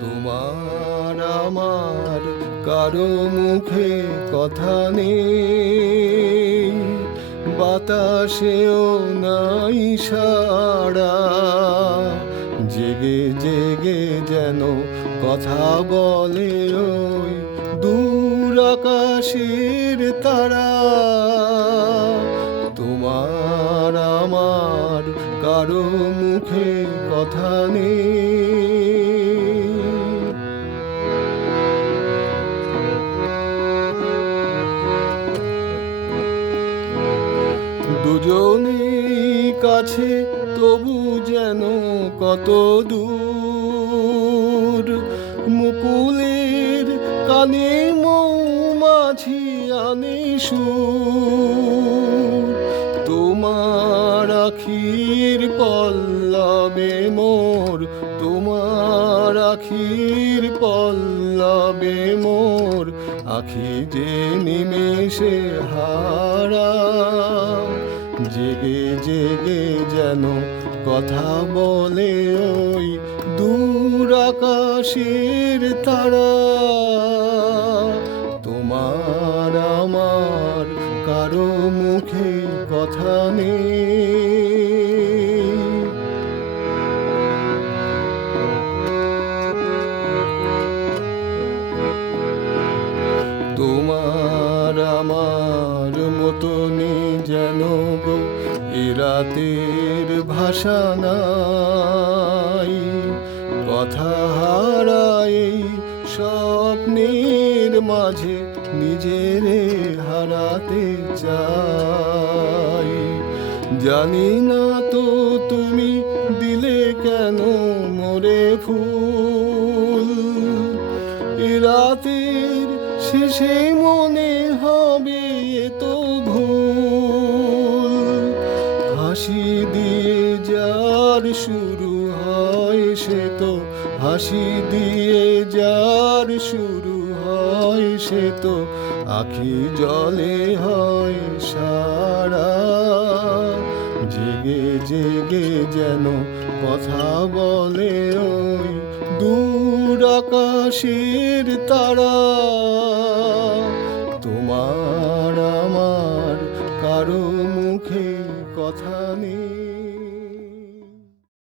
তোমার আমার কারো মুখে কথা নেই, বাতাসেও নাই সাড়া। জেগে জেগে যেন কথা বলে ওই দূর আকাশের তারা। তোমার আমার কারো মুখে কথা নেই। দুজনেই কাছে তবু যেন কত দূর। মুকুলের কানে মৌমাছি আনে সুর। তোমার আখির পল্লবে মোর, তোমার আখির পল্লবে মোর আখি যে নিমেষে হারা। জেগে জেগে যেন কথা বলে ওই দূর আকাশের তারা। তোমার আমার কারো মুখে কথা নেই। তোমার আমার মতনই যেন গো এ রাতের ভাষা নাই। কথা হারাই স্বপ্নের মাঝে নিজেরে হারাতে চাই। জানি না তো তুমি দিলে কেন মোরে ফুল। এ রাতের শেষে মনে হবে এ তো ভুল। হাসি দিয়ে যার শুরু হয় সে তো, হাসি দিয়ে যার শুরু হয় সে তো আখি জলে হয় সারা। জেগে জেগে যেন কথা বলে ওই দূর আকাশের তারা।